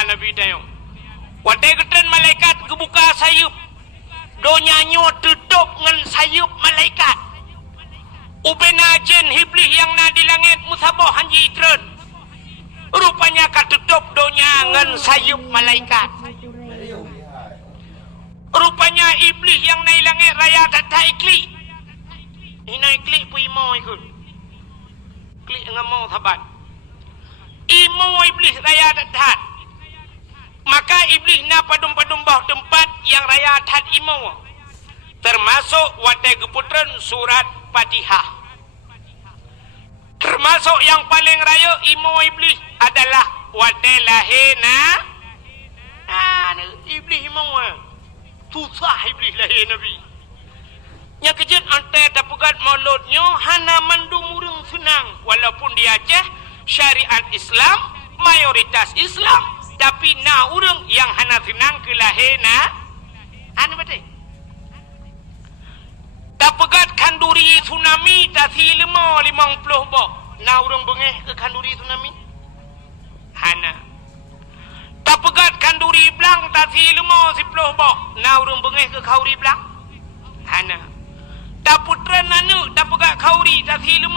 ya Nabi tayo. Watai keten malaikat kebuka sayup. Donya nyo tutup ngan sayup malaikat. Ubena jen hiblis yang na di langit musabah hanji itren. Rupanya katutup donya ngan sayup malaikat. Rupanya iblis yang naik langit raya tak iklik. Ini iklik pun imo ikut. Klik dengan mau sahabat. Imo iblis raya tak. Maka iblis na padum-padum bawah tempat yang raya tak imo. Termasuk watai keputran surat Fatihah. Termasuk yang paling raya imo iblis adalah watai lahirna. Iblis imo. Susah iblis lahir Nabi. Yang kejut antai tapukat mauludnya hana mandum urang senang. Walaupun di Aceh syariat Islam mayoritas Islam, tapi na urang yang hana senang ke lahir na anu betul. Tapukat kanduri tsunami tasi 50 bok. Na urang bengeh ke kanduri tsunami. Hana. Tapegat kanduri belang tasi 50 bok. Na urang bengeh ke kauri belang. Hana. Taputran nanu tapegat kauri tasi 50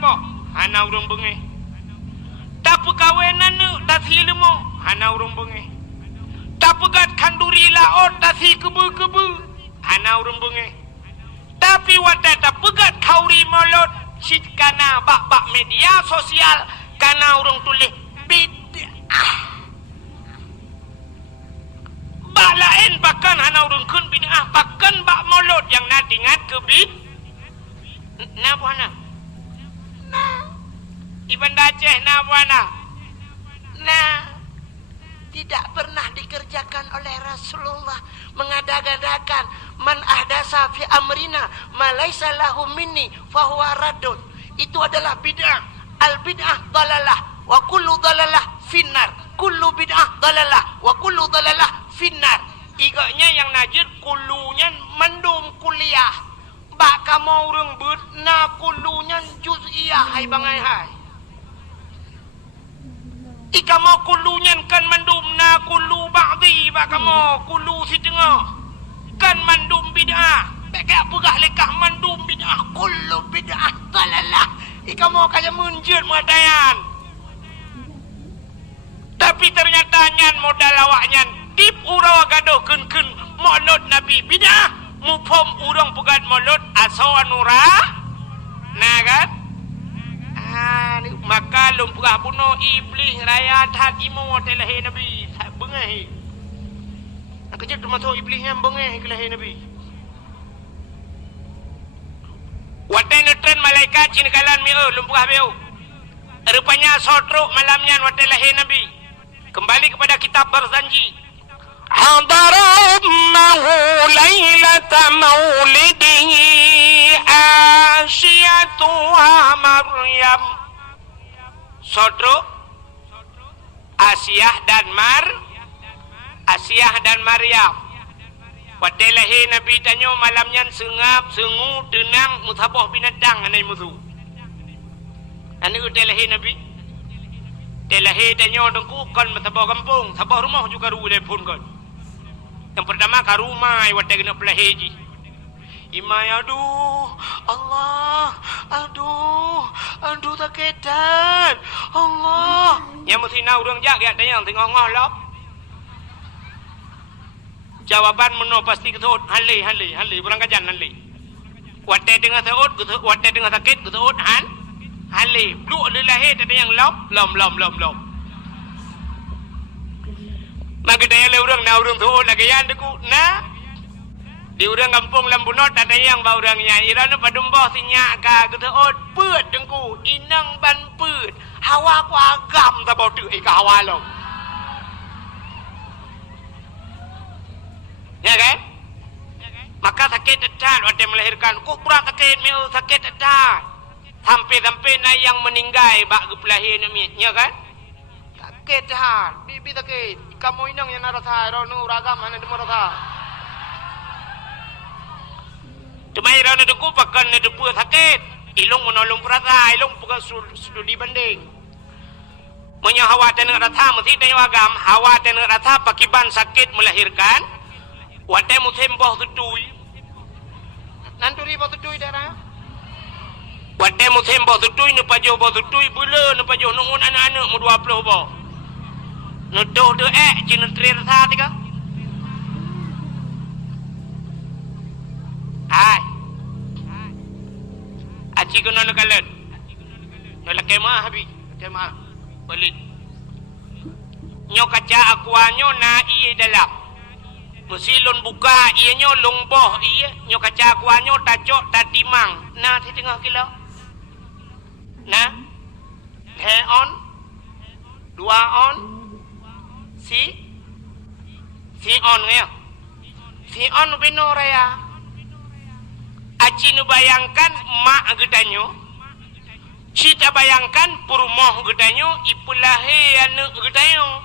bok. Hana urang bengeh. Tapekawen nanu tasi 5. Hana urang bengeh. Tapegat kanduri laot tasi kebu-kebu. Hana urang bengeh. Tapi wadah tapegat kauri molot sit kana bak-bak media sosial kana urang tulis bid'ah. Bak lain bahkan hana urang kun bid'ah, bahkan bak molot yang nak ingat ke na buana. Nah. Ibn Aceh na buana. Nah. Tidak pernah dikerjakan oleh Rasulullah mengadakan man ahdasa fi amrina ma laisa lahu minni fahuwa raddun. Itu adalah bid'ah. Al bid'ah dalalah wa kullu dalalah finnar. Kullu bid'ah dalalah wa kullu dalalah finnar. Iganya yang najir kulunya mendum kuliah. Bak kamu urang beut na kulunya juz'iyah hai bangai hai. Ika mau kulunyan kan mandum na kulu ba'di ba kamu kulu si tengah kan mandum bid'ah bekak pegah lekah mandum bid'ah kulu bid'ah dalalah. Ika mau kaya munjut mengatakan tapi ternyata nyan modal awaknya tip urang gaduh kun maulud Nabi bid'ah mupom urang pegat maulud asawanura nah kan. Maka lumpurah bunuh iblis raya tak imo lahir Nabi bengah. Nak kerja termasuk iblis yang bengah ke lahir Nabi. Watai nutren malaikat cinikalan mi'u lumpurah bi'u. Rupanya sotruk malamnya watai lahir Nabi. Kembali kepada kitab berjanji. Hadaramahu laylata maulidihi asyatuha Maryam. Sodro Asyah dan Maryam. Pada lahir Nabi tanya malamnya sengap, sengu, tenang, musabah binatang anai musuh. Anu udah lahir Nabi. Dia lahir tanya dengku kan musabah kampung, sabah rumah juga ru telefon kan. Yang pertama ke rumah wadah kena pelahir ji. Imai aduh Allah, aduh sakitan Allah. Yang mesti nak urang jak dia tanya tengok ngolok. Jawaban meno pasti ketut hali berang kajan hali. Wadah dengan seut, wadah dengan sakit ketut hali. Bluk le lahir tadi yang lom. Maka daya le urang na urang seut lagi yan deku na. Di urang kampung Lambunot ada yang bau urangnya irana padumbah sinyak ka geteut peut dengku inang ban peut hawa ku agam ta bau tu ka hawa lo. Ya kan? Maka sakit dekat waktu melahirkan ku pura sakit meu sakit dekat. Sampai na yang meninggal bak ke pelahir ni ya kan? Sakit dekat bibi sakit kamu inang yang narasa ro nu ragam mana demo rasa. Cuma ira na duku pakan na dupu sakit. Ilong menolong perasa, ilong bukan studi banding. Munya hawa dan ratha mesti tayo agam hawa dan ratha pakiban sakit melahirkan. Wate musim boh tutui. Nanturi boh tutui darah. Wate musim boh tutui nu pajo boh tutui bula nu pajo nungun anak-anak mu 20 boh. Nu doh de cina tri ratha tiga. Hai. Aci kena nak kalat. Nak kemah habis. Kemah. Balik. Nyo kaca akuanyo na iye dalam. Musilun buka iye nyo longboh iye. Nyo kaca akuanyo tacok tatimang. Na di tengah kilo. Na. He on. 2 on. Si on ya. Si on beno raya. Aci nu bayangkan mak gedanyo. Cita bayangkan purmoh gedanyo ipulahe anu gedanyo.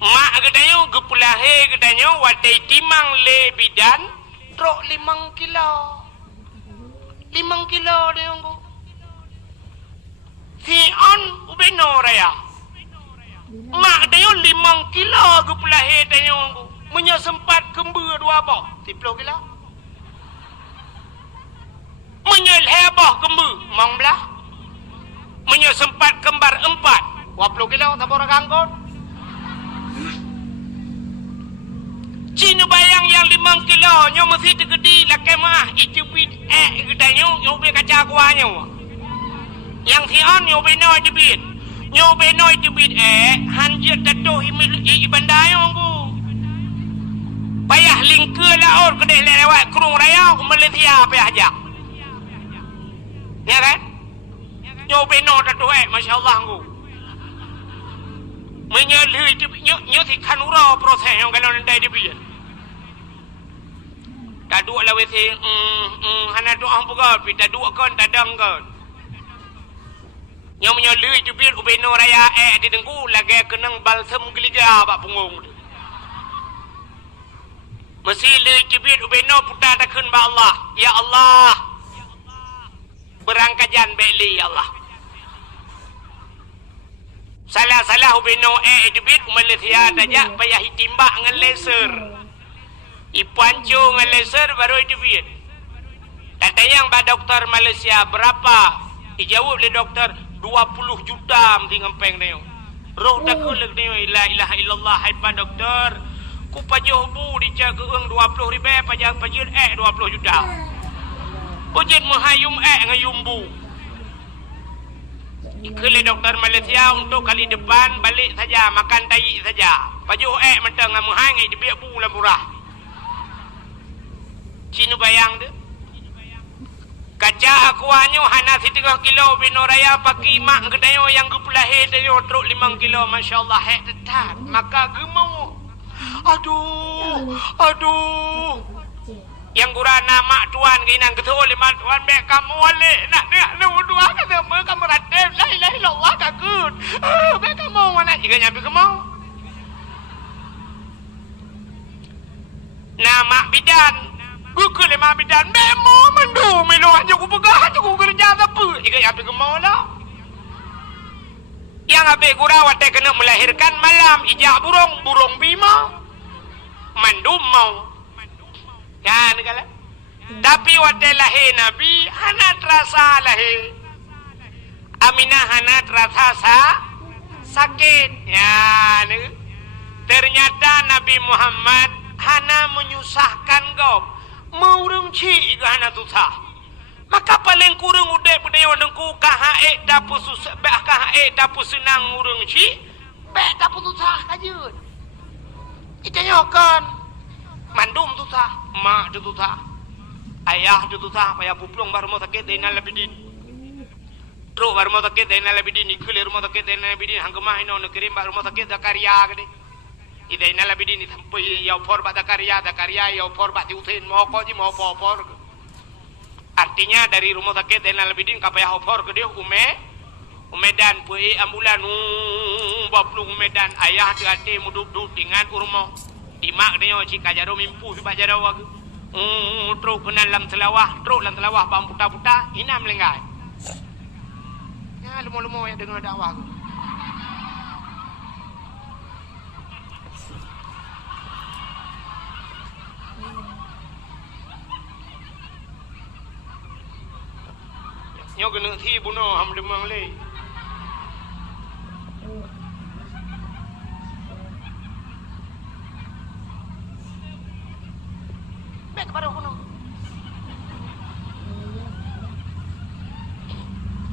Mak gedanyo gepulahe gedanyo watai timang le bidan trok 5 kilo. 5 kilo dia nggo. Si on ubeno raya. Mak dayo 5 kilo gepulahe danyo nggo. Munya sempat kembe 2 boh 10 kilo. Menyelheboh kembu mong belah. Menyesempat kembar 4 20 kilo tabur kangkut. Cina bayang yang 5 kilo nyo mesti tegedi lah kemah icubit gedanyo nyobe kaca kuanyo. Yang si on nyobe no icubit. Nyobe no icubit hanjir tatuh ibandayo ngku. Payah lingke laur kedeh lewat kurung raya Malaysia payah ajak. Ya kan? Nyobe no tatu Masya Allah aku. Menyelih nyo si kanura proses yang kalau nanti dia biar. Tak dua lah wesi hana doa bukan, tak dua kan tak dang kan. Nyo menyelih tu biar ubeno raya di dengku lagi kenang balsam geliga bak punggung. Mesti lih tu biar ubeno putar takun ba Allah. Ya Allah. Berangkajan beli ya Allah. Salah ubeno debit Malaysia saja payah ditimbak dengan laser. Ipancu dengan laser baru debit. Kata yang ba doktor Malaysia berapa? Dijawab oleh doktor 20 juta mesti ngempeng dia. Roh tak kulek dia la ilaha illallah hai pa doktor. Ku pajuh bu dicak keung 20 ribu pajak 20 juta. Ujian menghayum ngayumbu. Ikut doktor Malaysia untuk kali depan balik saja makan tayi saja. Baju mentang menghang di biak bu lah murah. Cina bayang tu. Kaca akuanyo hana 3 kilo binoraya paki mak gedayo yang gepulahe dayo truk 5 kilo masya-Allah tetat. Maka gemau. Aduh. Yang gura nama tuan ginang ketua lima tuan mek kamu wale nak dua kata me kamu ratem la ilaha illallah kakut mek kamu mana jika nyampe kamu nama bidan buku lima bidan memo mendu melo hanya ku pegah ku kerja apa jika nyampe kamu lah yang abe gura wate kena melahirkan malam ijak burung bima mandum mau kan kala tapi wate lahir nabi hana terasa lahir Aminah hana terasa sakit ya ni ternyata Nabi Muhammad hana menyusahkan kau murung ci hana susah maka paling kurang udah budaya dengku kahae dapu susah bah kahae dapu senang murung ci bah dapu susah aja itu nyokan mandum susah, mak tu susah, ayah tu susah, payah puplung baru mau sakit dena labidin, truk baru mau sakit dena labidin, ikut rumah sakit dena labidin, hanggemah ino nekirim baru mau sakit dah karya gede, idena labidin sampai yau por bat dah karya yau por bat diutin mau kau ji mau por, artinya dari rumah sakit dena labidin kapayah por gede umedan pui ambulan baplung umedan ayah hati mudup dengan urmo. Dimak dia cik kajaro mimpu sebab jaro wag. Truk kenal lang selawah bang puta-puta ina melenggai. Ya lumo-lumo ya dengar dakwah. nyo kena thi bunuh ham demang le. Baik baru bunuh.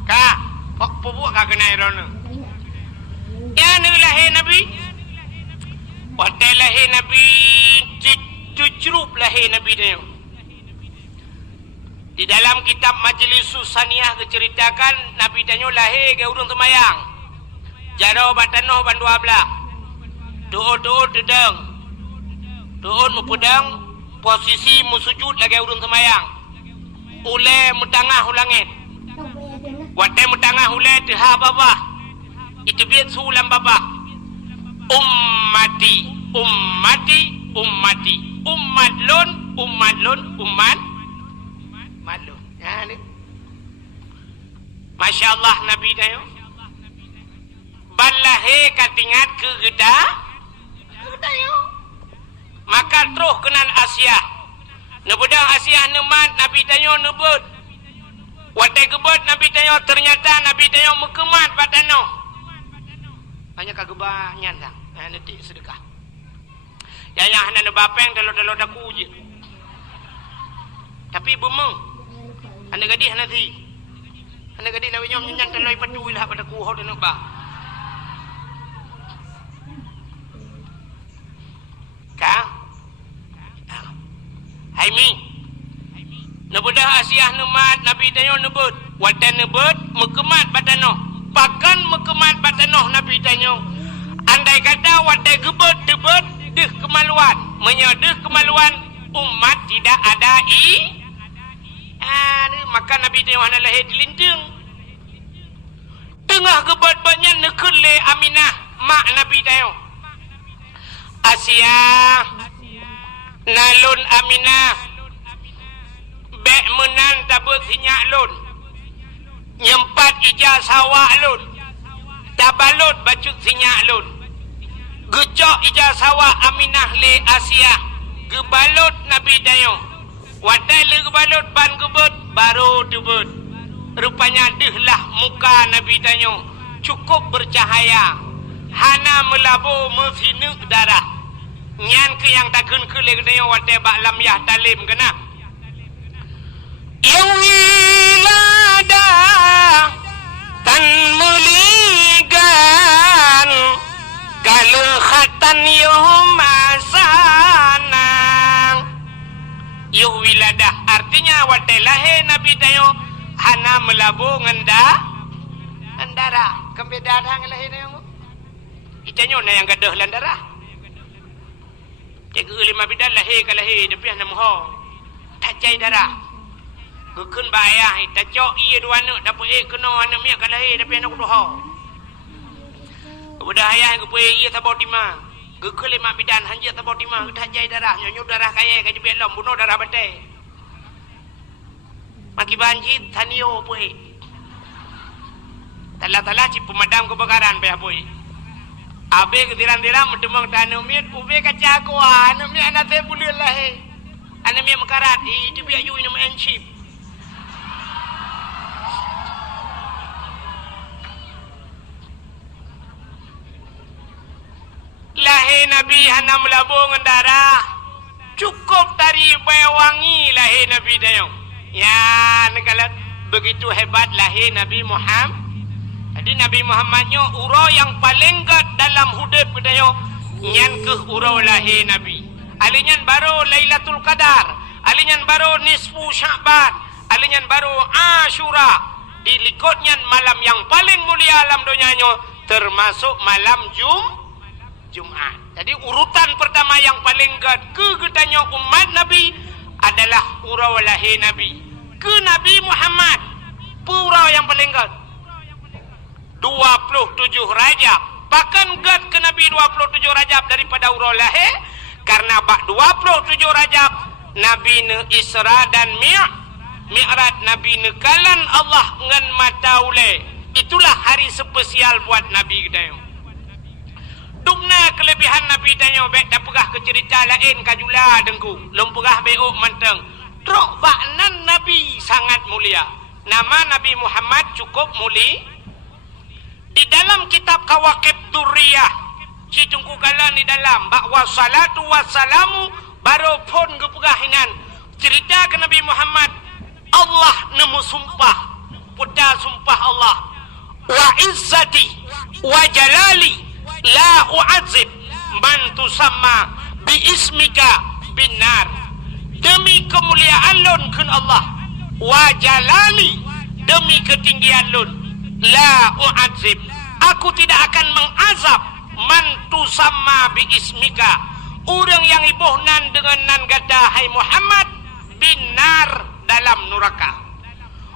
Kak, kok pupuk kak kena irona. Ya lahir Nabi. Pada lahir Nabi, tujuh lahir Nabi dia. Di dalam kitab Majlis Susaniyah diceritakan Nabi Danyo lahir ke urung temayang. Jaro batanoh ban 12. Doa-doa dedeng. Doa mupedang posisi musujud lagi urung temayang. Ule mutangah ulangit. Wate mutangah ule teha babah. Itu biat sulam babah. Ummati, ummati, ummati. Ummat lun, ummat lun, ummat malu. Ya ni. Masya Allah Nabi dayo. Balahe katingat ke geda. Dayo. Maka terus kenan Asia. Nebudang Asia nemat Nabi dayo nebut. Watai gebut Nabi dayo ternyata Nabi dayo mekemat badano. Banyak kagebahnya sang. Ya nanti sedekah. Ya yang hana nebapeng dalu-dalu daku je. Tapi bemeng. Anda gadih nanti. Anda gadih nak nyom nyanyi telai padu lah pada kuhau dan apa. Kau? Hai mi. Nebudah Asia nemat Nabi Danyo nebut. Watan nebut mekemat badano. Bahkan mekemat badano Nabi Danyo. Andai kata watai gebut debut deh kemaluan. Menyedeh kemaluan umat tidak ada maka Nabi Danyo hana lahir di lindung. Tengah gebat-batnya nekun le Aminah mak Nabi Danyo. Asia nalun Aminah bek menan tabut sinyak lun. Nyempat ija sawak lun. Tabalut bacut sinyak lun. Gejok ija sawak Aminah le Asia. Gebalut Nabi Danyo. Wadai le gebalut ban gebut baru debut. Rupanya dehlah muka Nabi Danyo cukup bercahaya. Hana melabur mesinuk darah. Nyan ke yang takun ke le Danyo wadai bak lam yah talim kena. Yawilada tan muligan kalau khatan yuhmasana. Yuh wiladah artinya watai lahir Nabi Danyo hana melabur darah kembeda darah lahir Danyo itanyo na yang gadah lan darah jaga lima bidan lahir ke lahir tapi hana moho tak cai darah gekun bayah tak cok iya dua anak dapat kena anak miak ke lahir tapi anak doha kepada ayah ke puai iya tabau timah gekun lima bidan hanjat tabau timah tak cai darah nyonyok darah kaya kaji biar lam bunuh darah batai maki banjir tanio puai tala-tala ci pemadam kebakaran payah puai abe ketiran-tiran medemang tanah miat ube kaca aku anak miat anak teh boleh lah anak miat mekarat itu biar you nama enship lahir Nabi hana melabur dengan darah cukup tari wangi lahir Nabi Danyo ya kalau begitu hebat lahir Nabi Muhammad. Jadi Nabi Muhammadnya urau yang paling gat dalam hidup Danyo nyan ke urau lahir Nabi. Alinyan baru Lailatul Qadar, alinyan baru nisfu Sya'ban, alinyan baru Ashura. Di likutnya malam yang paling mulia alam dunianya termasuk malam Jumat. Jadi urutan pertama yang paling gat kegetanya umat Nabi adalah urau lahir Nabi. Ke Nabi Muhammad purau yang paling gat 27 Rajab. Bahkan gat ke Nabi 27 Rajab daripada urau lahir karena bak 27 Rajab Nabi ne Isra dan Mi'raj Nabi ne kalan Allah ngan mata ule. Itulah hari spesial buat Nabi Danyo. Dukna kelebihan Nabi Danyo bek dah pegah ke cerita lain kajula dengku. Lom pegah beuk manteng. Trok baknan Nabi sangat mulia. nama Nabi Muhammad cukup muli. Di dalam kitab Kawakib Durriyah si tungkugalan di dalam bahwa salatu wassalamu baru pun gepegahinan cerita ke Nabi Muhammad Allah nemu sumpah puda sumpah Allah wa izzati wa jalali la u'adzib man tusamma bi ismika binar demi kemuliaan lun kun Allah wa jalali demi ketinggian lun la u'adzib aku tidak akan mengazab man tusamma bi ismika orang yang ibuhnan dengan nan gada hai Muhammad binar dalam neraka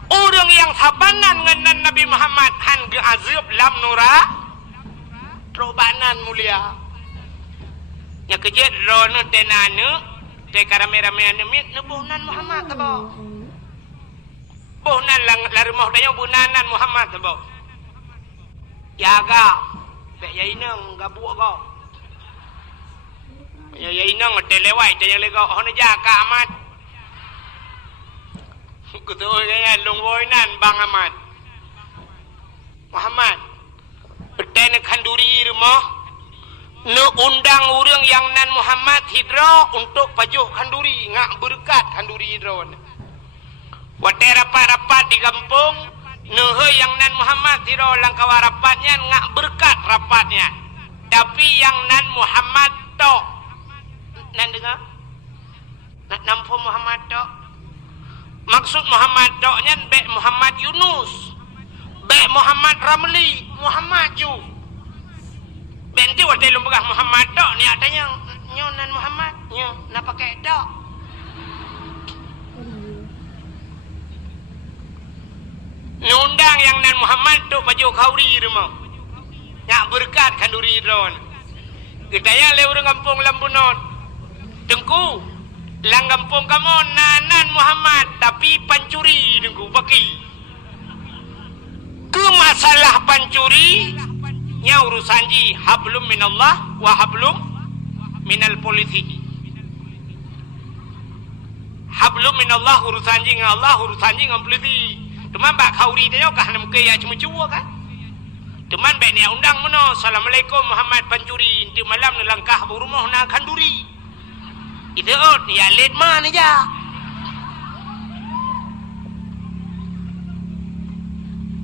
orang yang sabanan dengan Nabi Muhammad han geazab dalam neraka robanan mulia nya kejet rono tenane te karame-rame ane mit nubuhnan Muhammad tabo buhnan lang larumah dayo bunanan Muhammad tabo yaga be yainang gabuak ko yainang telewai te yang lego hone jaga amat kutu ya lungwoinan bang amat Muhammad petene kanduri rumah nu undang orang yang nan Muhammad hidro untuk pajuh kanduri ngak berkat kanduri hidro wate rapat-rapat di kampung nuhe yang nan Muhammad hidro langkawa rapatnya ngak berkat rapatnya tapi yang nan Muhammad tok nan dengar nak nampu Muhammad tok maksud Muhammad toknya be Muhammad Yunus be Muhammad Ramli Muhammad ju benti wate lumbagah Muhammad tok ni adanya nyonan Muhammad nyo na pakai tok nyundang yang nan Muhammad tok baju kauri rumah nyak berkat kanduri drone kita ya le urang kampung Lambunon dengku lang kampung kamu nanan Muhammad tapi pancuri dengku baki ke masalah pancuri nya urusan ji hablum minallah wa hablum minal polisi hablum minallah urusan ji dengan Allah urusan ji dengan polisi teman bak kauri dia kah nam ke ya cuma-cuma kan teman bak ni undang meno assalamualaikum Muhammad pancuri inti malam ni langkah rumah na kanduri itu ya let mana ja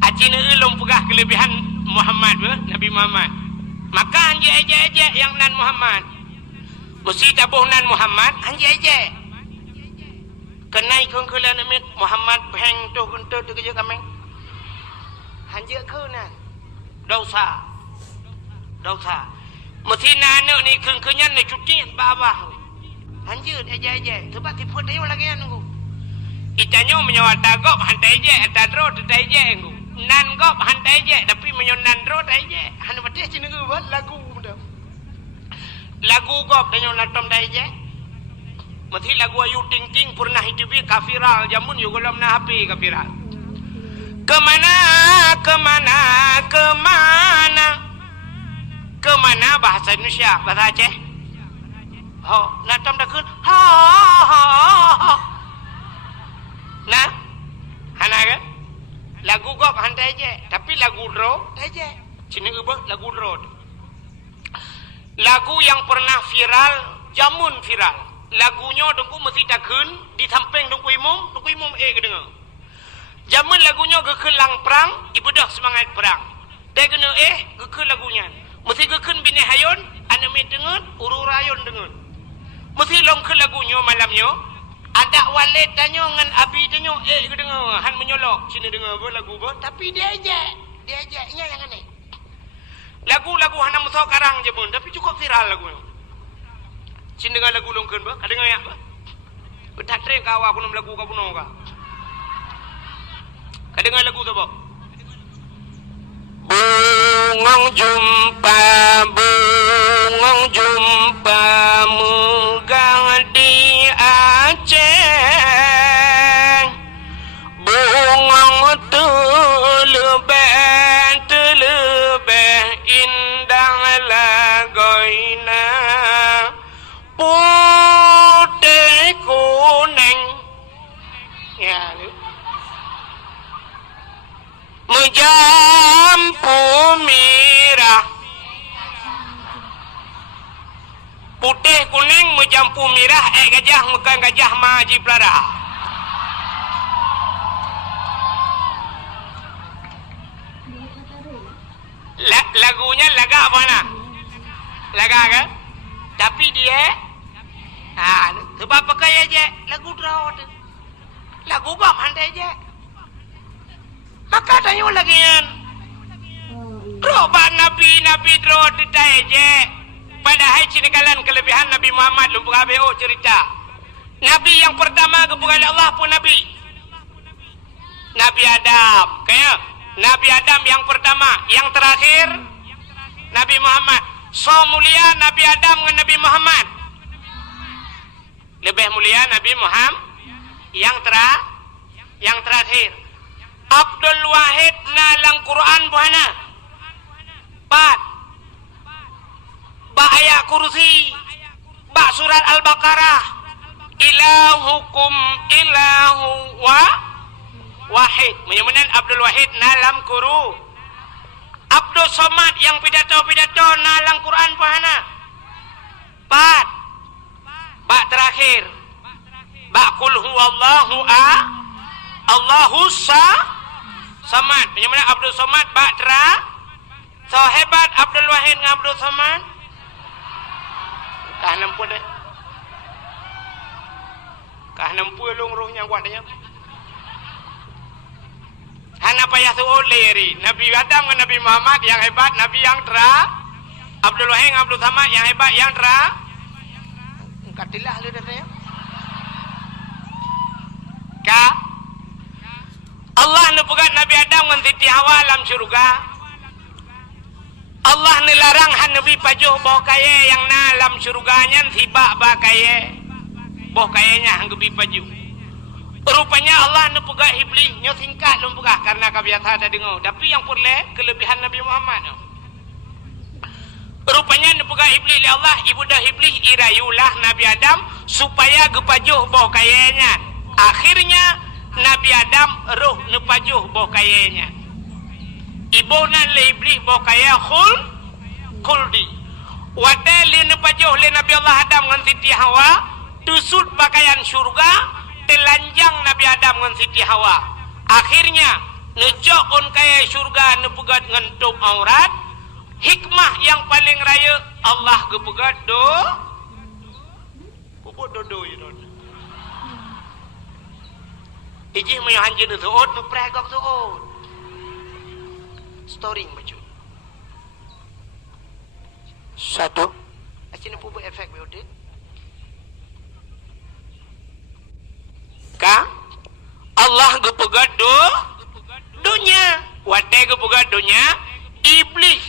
acina elum pegah kelebihan Muhammad Nabi Muhammad maka anji aja yang nan Muhammad mesti tabuh nan Muhammad anji aja kenai kengkulan amit Muhammad peng tu kuntu tu kerja kami anji ke nan dosa mesti nanu ni kengkunyan ni cuci bawah anji aja sebab tipu dia lagi nunggu itanya menyawa tagop hantai je atadro tetai je ngu nan gop hantai je tapi menyonan dro tai je han patih cina ngu buat lagu mudah lagu gop danyo natom tai je mesti lagu ayu ting ting pernah hidup kafiral jamun yo golam na HP kafiral kemana bahasa Indonesia bahasa Aceh natom dah kun nah hana kan lagu gop hantai je tapi lagu dro tai je cina ubah lagu dro lagu yang pernah viral jamun viral lagunya dengku mesti takun di samping dengku imum kedengar jamun lagunya gekun lang perang ibadah semangat perang dia kena gekun lagunya mesti gekun bini hayun anami dengar ururayun dengar mesti long ke lagunya malamnya ada walid tanya dengan abi tanya kedengar han menyolok sini dengar apa lagu apa tapi dia aja nya yang aneh lagu-lagu hana musau karang je pun tapi cukup viral lagu sini dengar lagu longkeun ba kadengar ya ba betatre kawa aku lagu ka puno ka kadengar lagu tu ba bungong jumpa megang di Aceh bungong telebeh indah lagoina putih kuning ya Mejampu merah putih kuning mejampu merah gajah bukan gajah maji pelara. Lagunya laga apa nak? Laga kan? Tapi dia sebab pakai aja lagu drawat. Lagu bab handai aja. Maka tanya lagi kan. Roba Nabi drawat kita aja. Padahal cinikalan kelebihan Nabi Muhammad lumpur ABO cerita. Nabi yang pertama kepada Allah pun Nabi Adam. Kayak Nabi Adam yang pertama, yang terakhir Nabi Muhammad. So mulia Nabi Adam dengan Nabi Muhammad. Lebih mulia Nabi Muhammad yang terakhir. Abdul Wahid nalang Quran buana. Ba ayat kursi, ba surat Al-Baqarah. Ilahukum ilahu wahid. Menyamakan Abdul Wahid nalam Quran. Abdul Somad yang pidato nalang Quran buana. Ba terakhir. Ba qul huwallahu Allahus Samad. Menyamakan Abdul Somad ba so hebat Abdul Wahid dengan Abdul Somad. Kah nampu deh. Kah nampu long rohnya kuat dia. Hana payah suul leri. Nabi Adam dengan Nabi Muhammad yang hebat, Nabi yang Abdul Wahid Abdul Samad yang hebat yang katilah lu dah ya. Ka Allah nepegat Nabi Adam dengan Siti Hawa alam syurga. Allah nelarang Nabi pajuh boh kaya yang nalam syurganya tiba ba kaya. Boh kayanya hanggebi pajuh. Rupanya Allah nepegah iblis nyo singkat lumpegah karena kebiasaan ada dengar. Tapi yang pulih kelebihan Nabi Muhammad. Rupanya nepegah iblis oleh Allah, ibu dah iblis irayulah Nabi Adam supaya gepajuh boh kayanya. Akhirnya Nabi Adam roh nepajuh boh kayanya. Ibu nak le iblis boh kaya khuldi. Wate le nepajuh le Nabi Allah Adam dengan Siti Hawa tusut pakaian syurga. Telanjang Nabi Adam dengan Siti Hawa. Akhirnya nejok on kaya syurga nepegat ngentup aurat. Hikmah yang paling raya Allah gepegat pupuk dodo you know. Iji mayo hanjin tuot mepregok tuot. Storing baju. Satu. Acin pupuk efek biodit. Allah gepegat dunia. Wate gepegat dunia. Iblis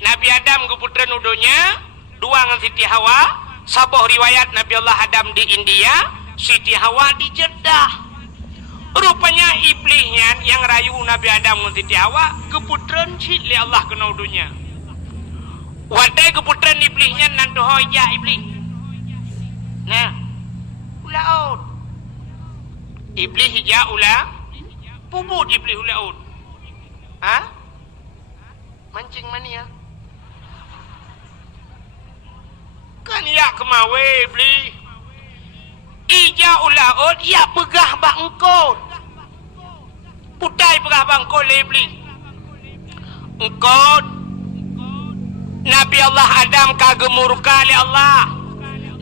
Nabi Adam geputra nudonya. Dua dengan Siti Hawa. Sabuh riwayat Nabi Allah Adam di India, Siti Hawa di Jeddah. Rupanya iblisnya yang rayu Nabi Adam dengan Siti Hawa keputran cili Allah kena dunia. Wate keputran iblisnya nanti hoja iblis. Nah, ulaut. Iblis hija ulah puput iblis ulaut. Mancing mania. Kan ya kemawe iblis. Ija ulaut ya pegah bangkot. Putai pegah bangkot le iblis. Engkau Nabi Allah Adam kagemurka le Allah.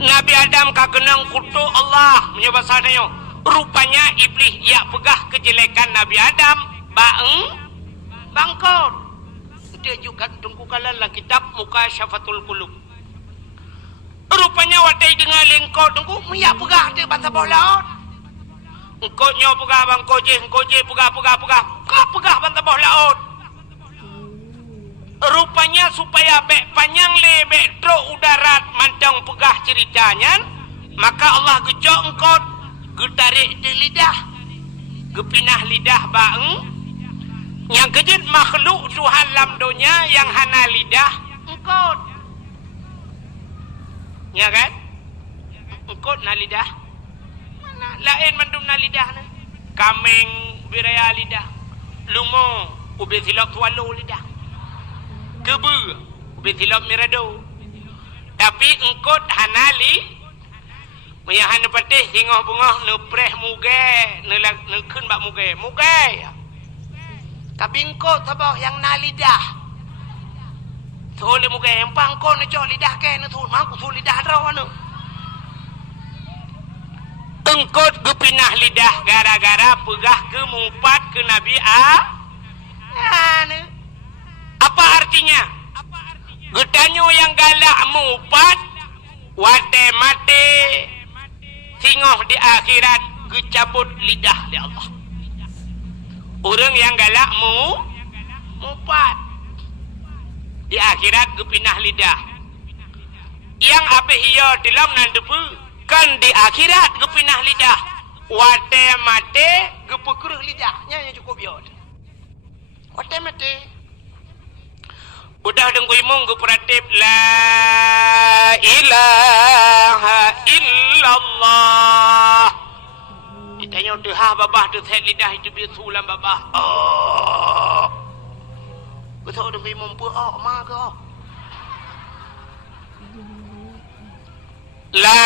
Nabi Adam kagenang kutu Allah. Menyebab sadanya. Rupanya iblis ya pegah kejelekan Nabi Adam bangkot. Dia juga tungkukalan lah kitab Mukasyafatul Qulub. Rupanya watai dengar lengkau tungku ya pegah dia bantah bawah laut. Engkau nyo pegah bangkot je, engkau je pegah. Kau pegah bantah bawah laut. Rupanya supaya bek panjang le bek truk udarat mantang pegah ceritanya, maka Allah gejok engkau getarik di lidah, gepinah lidah bang, yang kejut makhluk Tuhan lam dunia yang hana lidah engkau, ya kan? Engkau na lidah, mana lain mandum na lidah na, kameng biraya lidah, lumo Ubi silap swallow lidah. Kebu. Ubi silap mirado. Tapi engkot hanali. Mayahan patih singoh bungah nepreh muge. Nekun bak muge. Muge. Tapi engkot sabah yang nalidah. Tole muge yang pangkon ni cok lidah ke ni tu. Mak tu lidah draw anu. Engkot gepinah lidah gara-gara pegah ke mumpat ke Nabi Apa artinya? Getanyo yang galak mumpat wate mate singoh di akhirat gecabut lidah di Allah. Orang yang galak mumpat di akhirat gepinah lidah. Yang apa hiyo dalam nandepu kan di akhirat gepinah lidah. Wate mate gepekeruh lidahnya yang cukup biot. Wate mate. Budak dengku imong geperatip la ilaha illallah. Ditanya dehah babah tu set lidah itu biar sulam babah. Oh. Betul dengku imong pu mak ke. La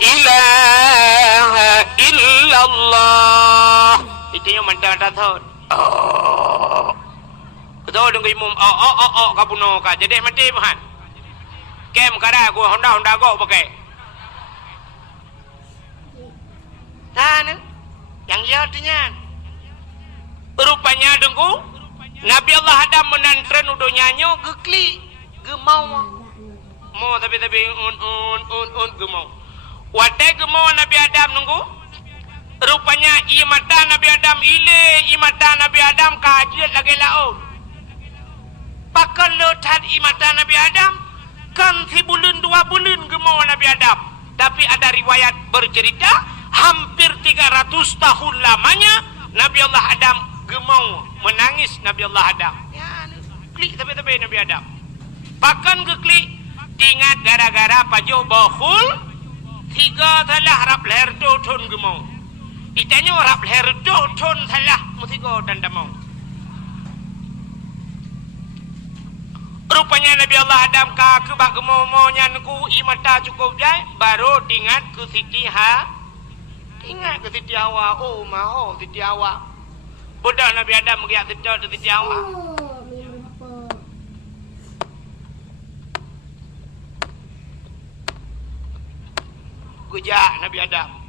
ilaha illallah. Itu yang mentah tathot. Oh. Betul dong imum. Kapuno ka. Jadi mati bahan. Kem kara aku Honda go pakai. Nah, yang dia artinya. Rupanya dengku Nabi Allah Adam menantren udah nyanyo gekli gemau. Mau tapi gemau. Wate gemau Nabi Adam nunggu. Rupanya mata Nabi Adam mata Nabi Adam kajian lagi laut. Pakan lotat mata Nabi Adam kan 1 bulan 2 bulan gemau Nabi Adam. Tapi ada riwayat bercerita hampir 300 tahun lamanya Nabi Allah Adam gemau menangis Nabi Allah Adam. Ya, klik tapi Nabi Adam. Pakan ke klik ingat gara-gara pajo bahul 3 salah rap leher ton gemau. Itanya rap leher ton salah musigo dan damau. Rupanya Nabi Allah Adam ka ke bak gemau nyanku imata cukup jai baru tingat ke Siti ingat ke Siti Hawa. Oh maho Siti Hawa. Bodoh Nabi Adam mengiak Siti Hawa. Gujak Nabi Adam.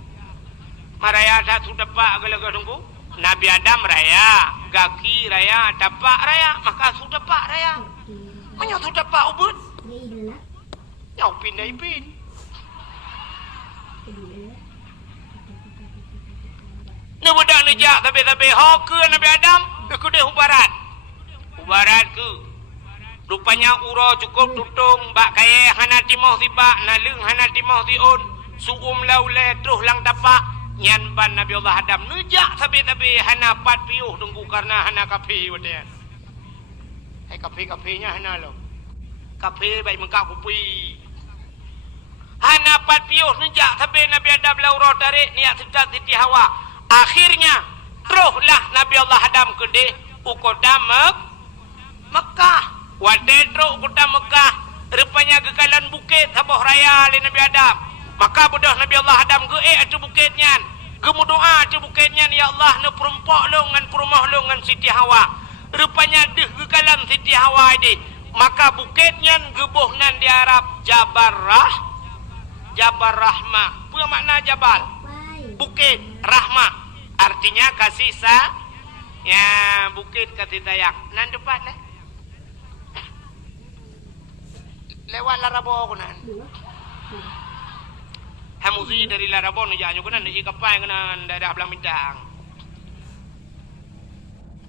Maraya tak sudah pak gelaga tunggu. Nabi Adam raya, gaki raya, tapak raya, maka sudah pak raya. Menyo sudah pak ubud. Nyau pindah ipin. Nebudak nejak tapi ke Nabi Adam ke dia ubarat. Ubarat ke. Rupanya uro cukup tutung bak kaya hana timoh tiba nalung hana timoh tiun. Suum laule terus lang tapak nyan ban Nabi Allah Adam nejak tapi hana pat piuh tunggu karena hana kafe wadian. Hai kafe-kafenya hana lo. Kafe baik mengkak kupi. Hana pat piuh nejak tapi Nabi Adam lauro tarik niat sedang Siti Hawa. Akhirnya teruslah Nabi Allah Adam ke ukota Mekah. Wade terus ukota Mekah. Rupanya gekalan bukit sabah raya oleh Nabi Adam. Maka bodoh Nabi Allah Adam ke atu bukitnya. Gemu doa atu bukitnya ya Allah ne perempak lo ngan perumah lo ngan Siti Hawa. Rupanya deh gekalan Siti Hawa ini. Maka bukitnya gebuh nan di Arab Jabal Rahmah. Apa makna Jabal? Bukit Rahmah. Artinya kasih ya bukit kasih sayang. Nan depan lah. Lewat Larabo aku nan. Hamuzi dari Larabo nu jangan juga nan di kapai nan daerah Belang Bintang.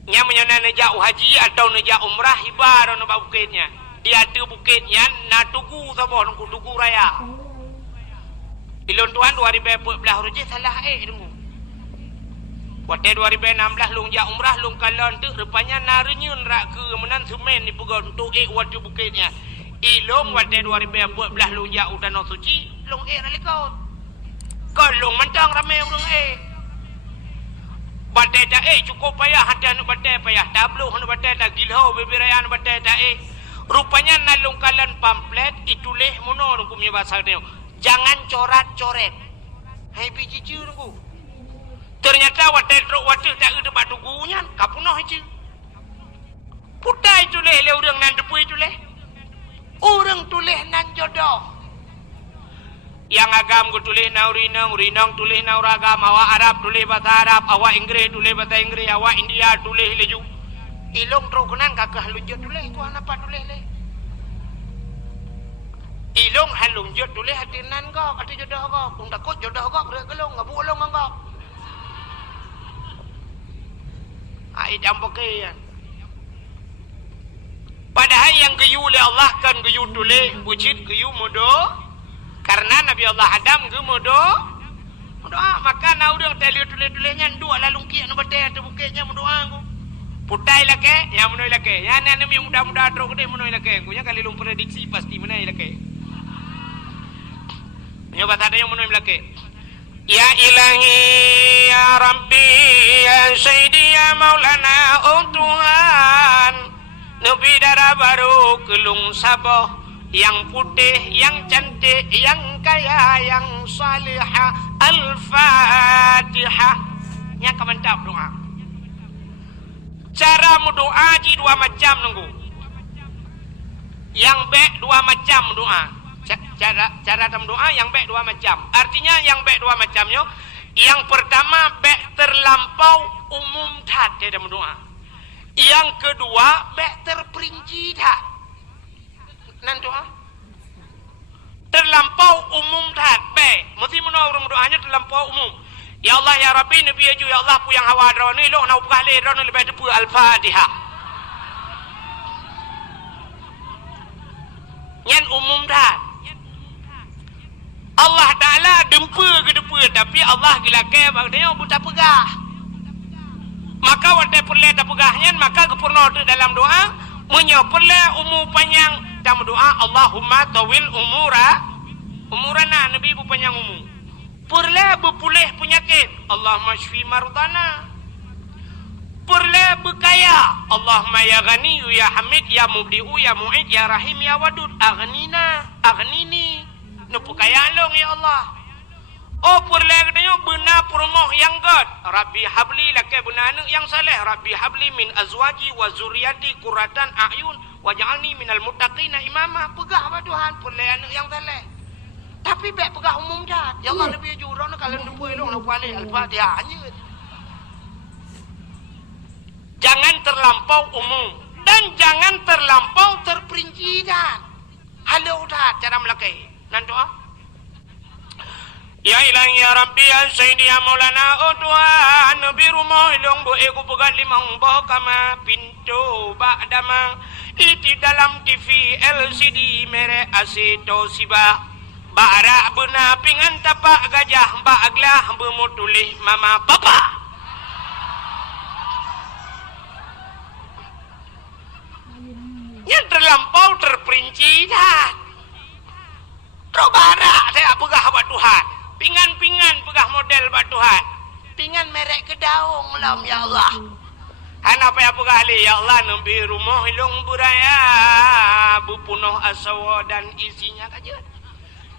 Nya menyana nejak haji atau nejak umrah hibar nu bukitnya. Dia tu bukitnya na tugu sabah nu tugu raya. Ilon tuan 2014 ruje salah tunggu. Waktu 2016 lung jak umrah lung kalon tu rupanya narenyun rak ke menan semen ni pegon untuk waktu bukitnya. Ilung waktu 2014 lung jak Danau Suci lung ralikot. Kau lung mentang ramai urang Batai tak cukup payah hati anu batai payah. Tabluh anu batai tak gilho bebiraya anu batai tak rupanya nalung kalan pamflet itulah mono nunggu punya bahasa dia. Jangan coret-coret. Hai biji ciu nunggu. Ternyata watai truk watil tak ada batu gunyan. Kapunoh ciu. Putai itulah le orang nan depu itulah. Orang tulis nan jodoh. Yang agam ku tulis nau rinong tulis nau ragam, awak Arab tulis bahasa Arab, awak Inggeris tulis bahasa Inggeris, awak India tulis leju. Ilong trokenan kakah lunjut tulis tu apa tulis le. Ilong halunjut tulis hatinan kau, hati jodoh kau. Kung takut jodoh kau gerak gelong, ngabu ulong kau. Ai jampokean. Padahal yang geyu oleh Allah kan geyu tulis, bucit geyu mudo. Karena Nabi Allah Adam ge mudo. Doa maka na urang tali tulis-tulisnya dua lalung kian nu badai atu bukenya mudoa aku. Putai lake, yang menoi lake. Ya nan mi muda-muda tro gede menoi lake. Kunya kali lum prediksi pasti menai lake. Nyoba tadi yang menoi lake. Ya ilahi ya Rabbi ya Sayyidi ya Maulana oh Tuhan. Nabi darah baru kelung saboh. Yang putih, yang cantik, yang kaya, yang salihah. Al-Fatihah. Yang kementap doa. Cara doa di dua macam nunggu. Yang baik dua macam doa. Cara doa yang baik dua macam. Artinya yang baik dua macamnya. Yang pertama baik terlampau umum tak dalam doa. Yang kedua baik terperinci tak. Nan doa terlampau umum tak baik. Mesti menurut doanya terlampau umum. Ya Allah ya Rabbi Nabi aju ya Allah pu yang hawa drone lo nak buka le drone lebih depu Al-Fatihah. Yang umum tak. Allah Taala dempa ke depu tapi Allah gila ke bagdanya buta pegah. Maka watai perle tak pegahnya maka kepurno dalam doa menyoperle umur panjang dalam doa Allahumma tawil umurana Nabi bu panjang umur. Perle berpulih penyakit Allahumma shfi mardana. Perle berkaya Allahumma ya ghani ya hamid ya mubdi'u ya mu'id ya rahim ya wadud aghnini nupu kaya long ya Allah. Oh perle katanya benar perumoh yang god Rabbi habli laka benar yang saleh Rabbi habli min azwaji wa zuriyati qurratan a'yun waj'alni minal muttaqina imama. Pegah apa Tuhan perle anak yang saleh. Tapi baik pegah umum dah. Ya Allah lebih jurang kalau depu elok nak kuali Al-Fatihah hanya. Jangan terlampau umum dan jangan terlampau terperinci dah. Halau dah cara melakai. Nan doa. Ya ilahi ya Rabbi ya Sayyidi ya Maulana oh Tuhan Nabi rumah ilong bo ego pegat limang boh kama pintu ba'dama iti dalam TV LCD mere asito siba bara bena pingan tapak gajah ba'aglah bermutulih mama papa. Yang terlampau terperinci dah. Terobara saya pegah buat Tuhan. Pingan-pingan pegah model buat Tuhan. Pingan merek kedaung lam ya Allah. Hana apa yang pegah li ya Allah nabi rumah hilung buraya bupunuh asawa dan isinya kajian.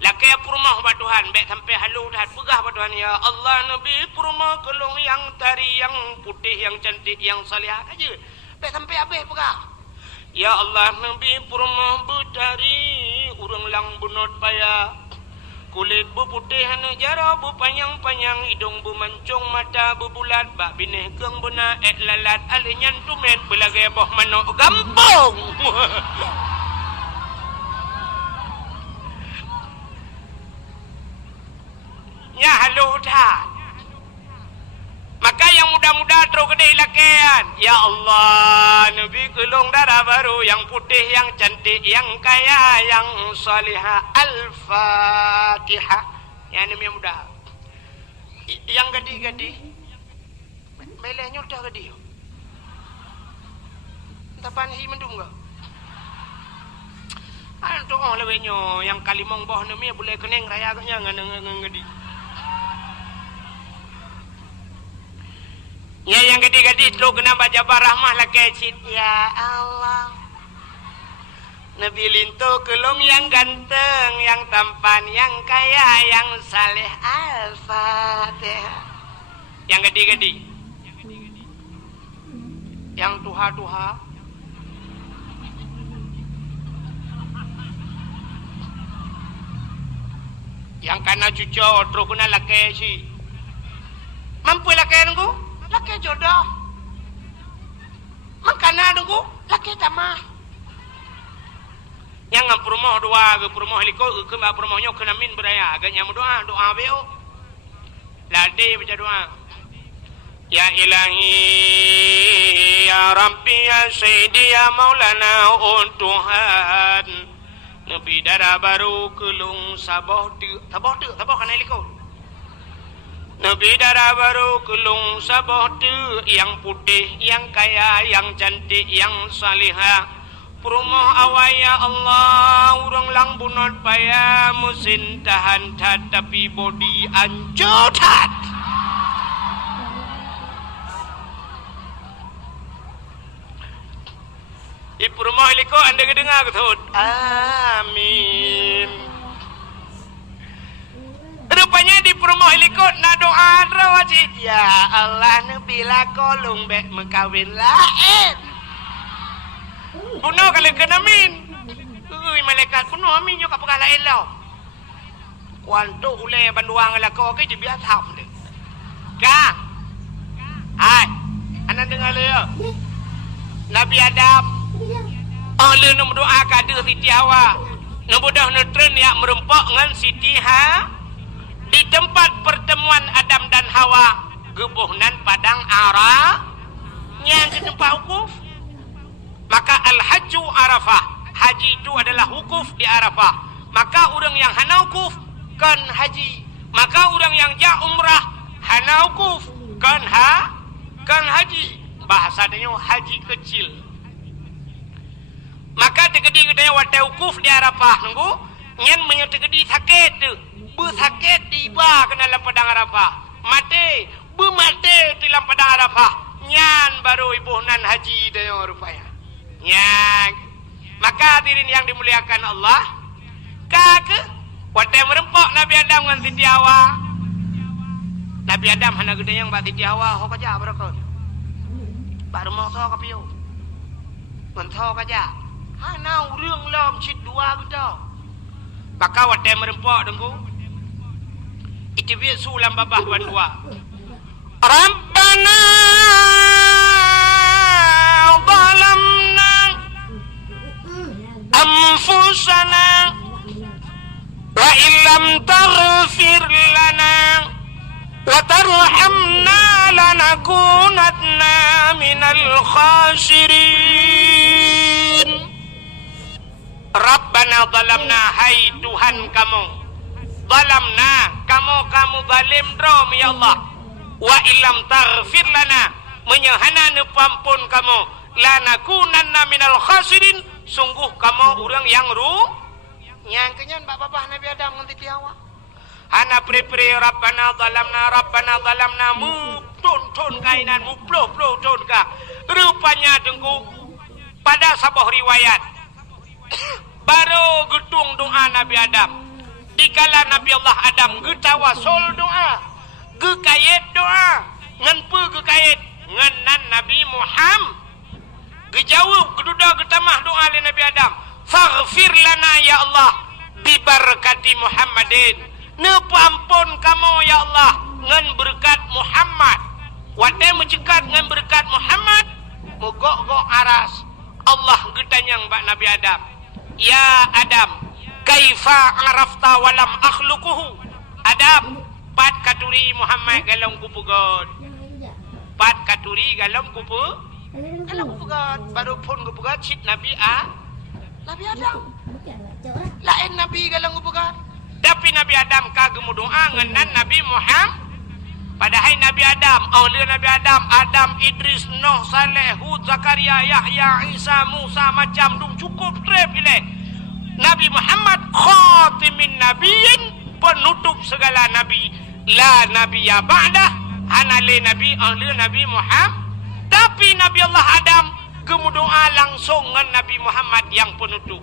Laki rumah buat Tuhan baik sampai halu dah pegah buat Tuhan ya Allah nabi rumah kelung yang tari yang putih yang cantik yang salihah aja. Baik sampai habis pegah. Ya Allah nabi rumah betari urang lang bunot paya. Kulit berputih anak jara berpanjang-panjang hidung bermancung mata berbulat bak bineh keng benar lalat alinyan tumet belagai boh manok gampung. Ya halo dah. Maka yang muda-muda terus kedai lakian. Ya Allah, Nabi kelung darah baru yang putih, yang cantik, yang kaya, yang salihah. Al-Fatihah. Yang Nabi muda. Yang gadi-gadi. Belenya udah gadi. Tapan hi mendung enggak? Antuk oh lewenya yang kalimong boh Nabi boleh keneng raya agaknya ngadi. Ya yang gede-gede tu kena baca rahmah lah kecil. Ya Allah. Nabi Lintu kelung yang ganteng, yang tampan, yang kaya, yang saleh. Al-Fatihah. Yang gede-gede. Yang tuha-tuha. Yang kana cucu terus kena laki si. Mampu laki nunggu? Laki jodoh. Makana nunggu? Laki tamah. Yang ngam rumah dua ke rumah heliko ke rumahnya kena min beraya agaknya doa beo. Lade baca doa. Ya Ilahi ya Rabbi ya Sayyidi ya Maulana Tuhan. Nabi darah baru kelung sabah kan heliko. Nabi darah baru kelung sabah yang putih, yang kaya, yang cantik, yang salihah. Perumah awaya Allah urang lang bunot paya musin tahan tapi body anjutat. Di perumah liko anda kedengar ketut. Amin. Rupanya di perumah liko nak doa rawajid. Ya Allah nebila kolung bek mekawin lain. Bunuh kalau kena min. Malaikat bunuh amin juga perkara lain lah. Kuantu ule banduang lah kau ke je biar tahu deh. Kang. Hai. Anak dengar le. Nabi Adam. Allah nak berdoa kepada Siti Hawa. Nak budak neutron yang merempak dengan Siti Ha. Di tempat pertemuan Adam dan Hawa. Gebuhnan padang Ara. Yang ke tempat wukuf. Maka al-hajju Arafah. Haji itu adalah wukuf di Arafah. Maka orang yang hana wukuf kan haji. Maka orang yang ja umrah hana wukuf kan haji. Bahasanya haji kecil. Maka tegedi kita wate wukuf di Arafah nunggu nyen menyetegedi sakit tu. Bu sakit tiba ke dalam padang Arafah. Mati, bu mati di dalam padang Arafah. Nyan baru ibu nan haji dayo rupanya. Nyan. Maka hadirin yang dimuliakan Allah, kake wate merempok Nabi Adam dengan Siti Hawa. Nabi Adam hana gede yang bat Siti Hawa ho kaja berakon. Baru mau so kapiu. Mentho kaja. Hana urang lom cit dua gitu. Maka wate merempok dengku. Itu biar sulam babah bandua. Rabbana zalamna anfusana wa illam taghfir lana wa tarhamna lanakunanna minal khasirin. Rabbana zalamna, hai Tuhan kamu, zalamna, kamu zalim drom ya Allah. Wa illam taghfir lana, menyahana nepampun kamu, lanakunanna minal khasirin, sungguh kamu orang yang nyangkenyan bapak Nabi Adam nganti Hawa. Hana pre-pre Rabbana zalamna mu ton kainan mu plo ton ka. Rupanya dengku pada sebuah riwayat baru gedung doa Nabi Adam. Dikala Nabi Allah Adam getawasul doa, gekayet doa, nganpu gekayet nganan Nabi Muhammad. Gejauh geduda getamah doa le Nabi Adam. Faghfir lana ya Allah bibarakati Muhammadin. Nepampun kamu ya Allah ngan berkat Muhammad. Wate mencekat ngan berkat Muhammad. Mogok aras. Allah getanyang bak Nabi Adam. Ya Adam, kaifa arafta walam akhluquhu. Adam, pat katuri Muhammad galong kupugod. Pat katuri galong kupugod. Baru pun kupugod cit Nabi Adam. Lain Nabi galong kupugod. Tapi Nabi Adam kagem doa ngenan Nabi Muhammad. Padahal Nabi Adam, awliya Nabi Adam, Idris, Nuh, Saleh, Hud, Zakaria, Yahya, Isa, Musa, macam dong cukup trep ile. Nabi Muhammad khatimin nabiyyin, penutup segala nabi. La nabiyya ba'dah, hanale Nabi ahli Nabi Muhammad. Tapi Nabi Allah Adam gemudoa langsung dengan Nabi Muhammad yang penutup.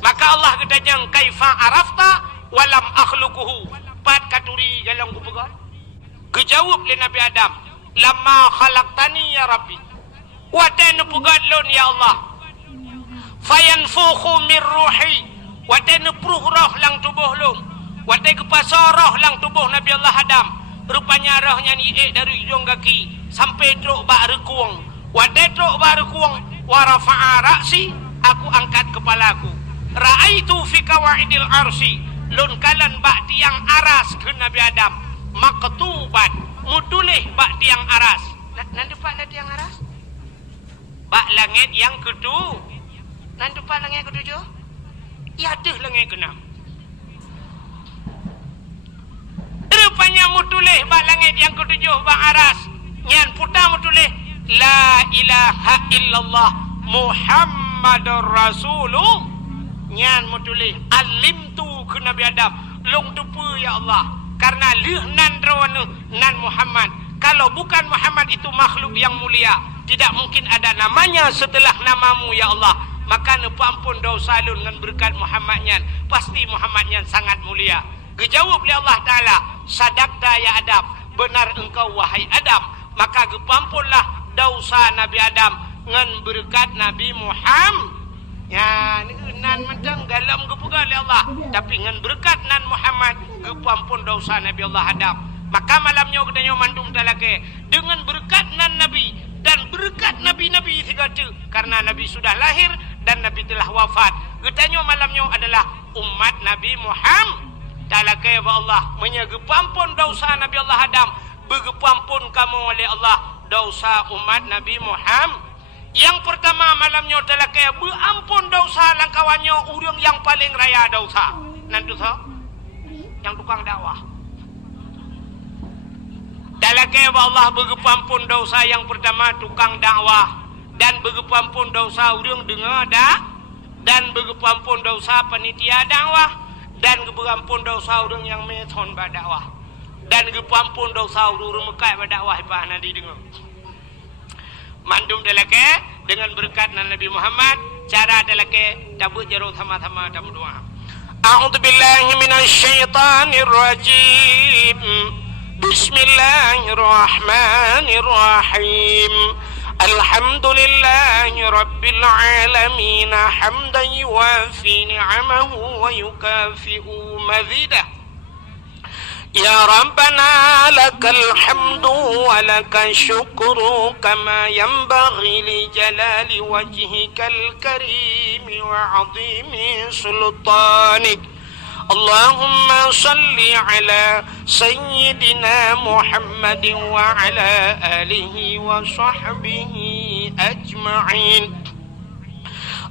Maka Allah katanya kaifa arafta walam akhluquhu. Pat katuri jalan kupegat. Kejawab le Nabi Adam, lama khalaqtani ya Rabbi. Wa tan pegat lon ya Allah. Fayanfukhu min ruhi. Wa tan pruh roh lang tubuh lon. Wa tan kepasarah lang tubuh Nabi Allah Adam. Rupanya rohnya ni dari hujung kaki sampai truk bak rekuang. Wa tan truk bak rekuang wa rafa'a ra'si, aku angkat kepalaku. Ra'aitu fi kawaidil arsi, lon kalan bak tiang aras ke Nabi Adam. Maktubat mutulih bak tiang aras. Nan depan ada tiang aras? Bak langit yang kedua. Nan depan langit ketujuh? Ya deh langit keenam. Rupanya mutulih bak langit yang ketujuh bak aras. Nyan putar mutulih la ilaha illallah Muhammadur Rasulullah. Nyan mutulih alimtu ke Nabi Adam. Long tupu ya Allah. Karena lih nan rawana nan Muhammad. Kalau bukan Muhammad itu makhluk yang mulia, tidak mungkin ada namanya setelah namamu ya Allah. Maka nepampun dosa lun dengan berkat Muhammadnya. Pasti Muhammadnya sangat mulia. Gejawab oleh Allah Ta'ala, sadaqta ya Adam, benar engkau wahai Adam. Maka gepampunlah dosa Nabi Adam dengan berkat Nabi Muhammad. Ya, ni nan mentang galam gepuga oleh Allah. Tapi dengan berkat nan Muhammad gepampun dosa Nabi Allah Adam. Maka malamnya katanya mandum talake dengan berkat nan Nabi dan berkat Nabi-Nabi tiga tu. Karena Nabi sudah lahir dan Nabi telah wafat. Katanya malamnya adalah umat Nabi Muhammad. Talake wa Allah menyegepampun dosa Nabi Allah Adam. Begepampun kamu oleh Allah dosa umat Nabi Muhammad. Yang pertama malamnya adalah kaya berampun dosa langkawannya orang yang paling raya dosa. Nanti so, yang tukang dakwah. Dalam kaya Allah begepampun dosa yang pertama tukang dakwah dan begepampun dosa orang dengar dah dan begepampun dosa panitia dakwah dan begepampun dosa orang yang meton berdakwah dan begepampun dosa orang mekai berdakwah apa nanti dengar. Mandum dalake dengan berkat Nabi Muhammad, cara dalake tabut jarut sama-sama tamu doa. A'udzubillahi minasyaitonir rajim. Bismillahirrahmanirrahim. Alhamdulillahi rabbil alamin hamdan yuwafi ni'amahu wa yukafi'u mazidah. Ya Rabbana lakal hamdu wa lakal syukru kama yanbaghi li jalali wajhikal karimi wa azimi sultanik. Allahumma salli ala sayyidina Muhammadin wa ala alihi wa sahbihi ajma'in.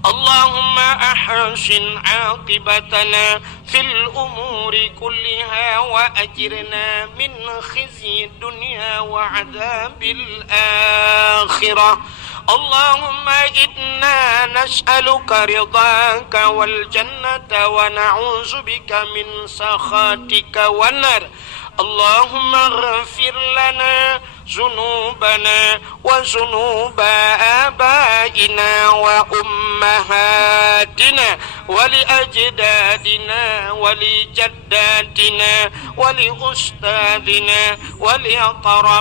اللهم أحسن عاقبتنا في الأمور كلها وأجرنا من خزي الدنيا وعذاب الآخرة. اللهم إنا نسألك رضاك والجنة ونعوذ بك من سخطك والنار. اللهم اغفر لنا ذنوبنا وذنوب آبائنا وأمهاتنا ولأجدادنا ولجداتنا ولأستاذنا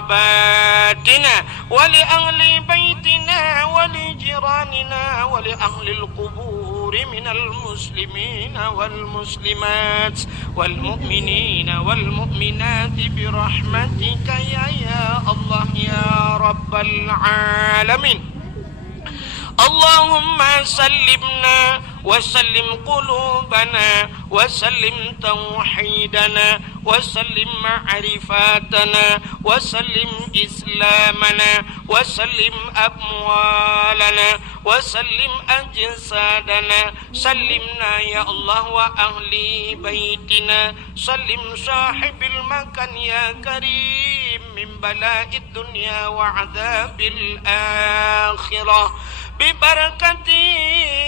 ولأقرباتنا ولأهل بيتنا ولجيراننا ولأهل القبور من المسلمين والمسلمات والمؤمنين والمؤمنات برحمتك يا الله يا رب العالمين. اللهم سلمنا وسلم قلوبنا وسلم توحيدنا وسلم معرفاتنا وسلم إسلامنا وسلم أموالنا وسلم أجسادنا. سلمنا يا الله وأهل بيتنا. سلم صاحب المكان يا كريم من بلاء الدنيا وعذاب الآخرة ببركة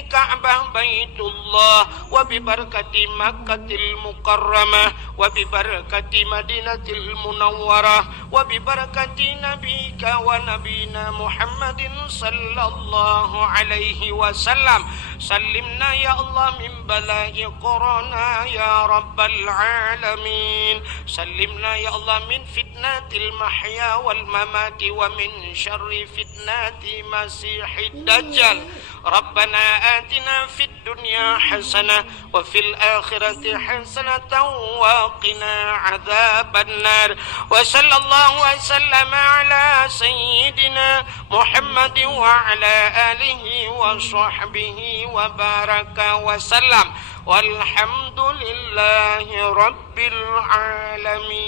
الكعبة بيت الله وببركة مكة المكرمة وببركة مدينة المنورة وببركة نبيك ونبينا محمد صلى الله عليه وسلم سلمنا يا الله من بلاء كورونا يا رب العالمين سلمنا يا الله من فتنة المحيا والممات ومن شر فتنة مسيح الدجال ربنا آتنا في الدنيا حسنة وفي الآخرة حسنة وقنا عذاب النار وصلى الله وسلم على سيدنا محمد وعلى آله وصحبه وبارك وسلم والحمد لله رب العالمين.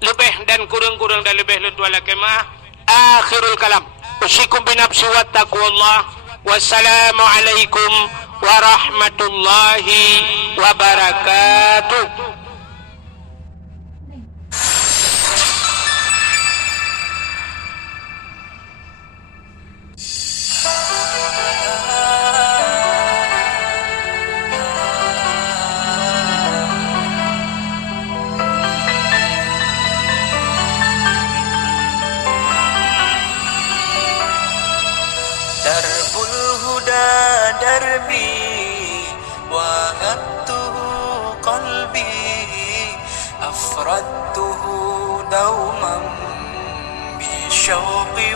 Lebih dan kurang-kurang dan lebih lentua lakemah. Akhirul kalam. Usikum binafsi wa taqwallah. Wassalamualaikum warahmatullahi wabarakatuh. درب الهدى دربي وهبته قلبي أفردته دوما بشوقي